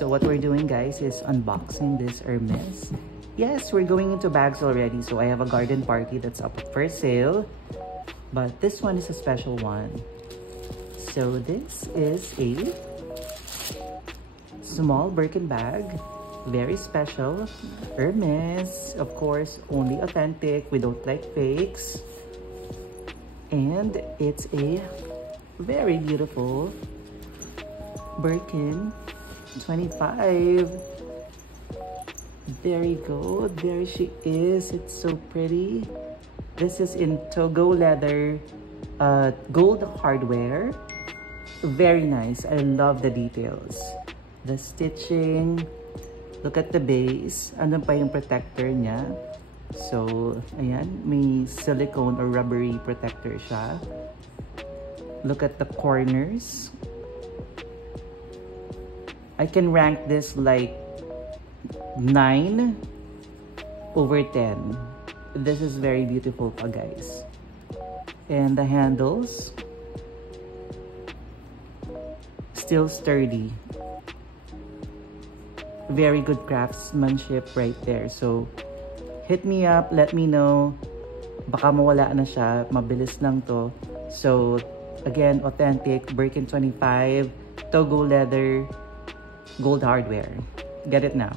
So what we're doing, guys, is unboxing this Hermes. Yes, we're going into bags already. So I have a garden party that's up for sale. But this one is a special one. So this is a small Birkin bag. Very special. Hermes, of course, only authentic. We don't like fakes. And it's a very beautiful Birkin 25. There you go. There she is. It's so pretty. This is in Togo leather, gold hardware. Very nice. I love the details. The stitching. Look at the base. Ano pa yung protector niya? So, ayan. May silicone or rubbery protector siya. Look at the corners. I can rank this like 9 over 10. This is very beautiful, guys. And the handles, still sturdy. Very good craftsmanship right there. So, hit me up, let me know. Baka mawala na siya, mabilis lang to. So, again, authentic Birkin 25, Togo leather, gold hardware. Get it now.